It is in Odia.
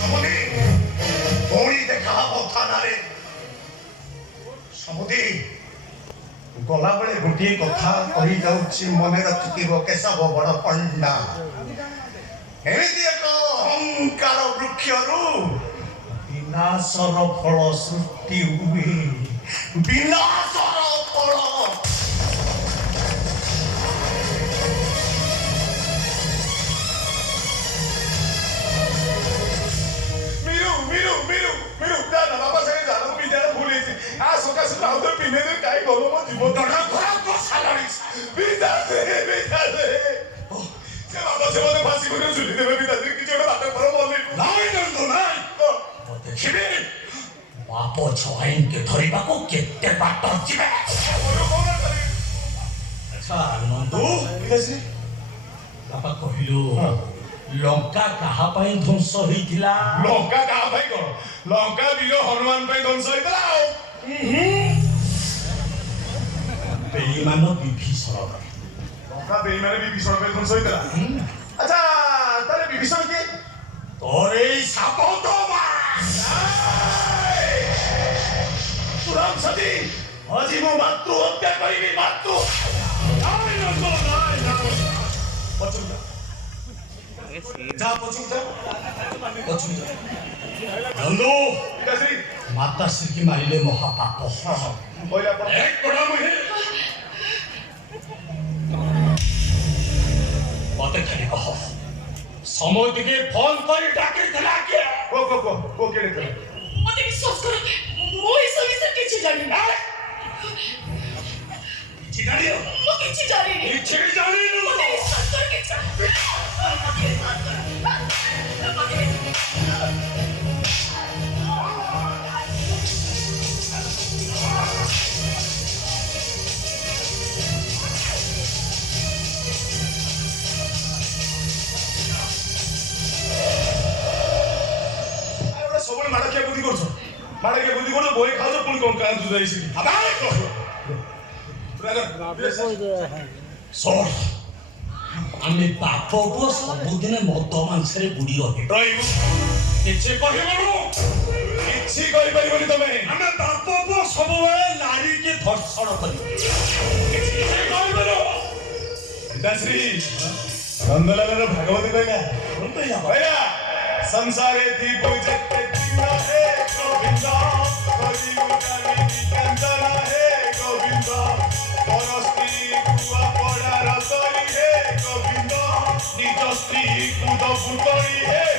ସମୁଦି ପୁଣି ଦେଖା ହବ ଥାନାରେ। ସମୁଦି ଗଲାବେଳେ ଗୋଟିଏ କଥା କହି ଯାଉଛି, ମନେ ରଖିଥିବ କେଶବ ବଡ଼ ପଣ୍ଡା। ଏମିତି ଏକ ଅହଙ୍କାର ବୃକ୍ଷରୁ ବିନାଶର ଫଳ ସୃଷ୍ଟି ହୁଏ। ବିନାଶର ଫଳ। ବାପ ଛୁଆଇଁକେ ଧରିବାକୁ କେତେ ବାଟ ଯିବେ? ଆଚ୍ଛା ନନ୍ଦୁ, ବାପା କହିଲୁ ଲଙ୍କା କାହା ପାଇଁ ଧ୍ୱଂସ ହେଇଥିଲା? ଲଙ୍କା କାହା ପାଇଁ କଣ? ଲଙ୍କା ବୀର ହନୁମାନ ପାଇଁ ଧ୍ୱଂସ ହେଇଥିଲା। ଆଉ ବେଇମାନ ବିଭୀଷଣ। ଲଙ୍କା ବେଇମାନେ ବିଭୀଷଣ ପାଇଁ ଧ୍ୱଂସ ହେଇଥିଲା। ଆଚ୍ଛା ତାହେଲେ ବିଭୀଷଣ କିଏ? ତୋର ଏଇ ସାବତ ରାମ ସତୀ ଆଜି ମୁଁ ମାତୃ ହତ୍ୟା କରିବି। ମାତୃ ନନ୍ଦୁ, ମାତାଶ୍ରୀ କି ମାରିଲେ ମହାପାପ। ମତେ ଖାଲି କହ, ସମୟ ଟିକେ ଫୋନ କରି ଡାକିଥିଲା କିଏ? ମତେ ବିଶ୍ୱାସ କର, ମୁଁ ଏସବୁ ବିଷୟରେ କିଛି ଜାଣିନି। କିଛି ଜାଣିବ? ମୁଁ କିଛି ଜାଣିନି। କିଛି ଜାଣିନୁ? ମତେ ବିଶ୍ୱାସ କର, କିଛି ମତେ ବିଶ୍ୱାସ କର। ସବୁବେଳେ ମାଡ଼ଖିଆ ବୁଦ୍ଧି କରୁଛ, ମାଡ଼ଖିଆ ବୁଦ୍ଧି କରୁଛ, ବହି ଖାଉଛ, ପୁଣି କଣ କାନ୍ଦୁଛ ଯାଇସି। ଆମେ ବାପ ପୁଅ ସବୁଦିନେ ମଦ ମାଂସରେ ବୁଡି ରହିବୁ। କିଛି କହିବନି, କିଛି କରିପାରିବନି ତମେ। ଆମେ ବାପ ପୁଅ ସବୁବେଳେ ନାରୀକି ଧର୍ଷଣ କରିବୁ। କିଛି କହିବନି। ପିତାଶ୍ରୀ ନନ୍ଦଲାଲର ଭାଗବତ କହିଲା, संसारे थी पूजते तीन है गोविंद, कलियुग निरंजन है गोविंद, परस्त्री कुआ पड़ा रतई है गोविंद, निज स्त्री कूद पुतई है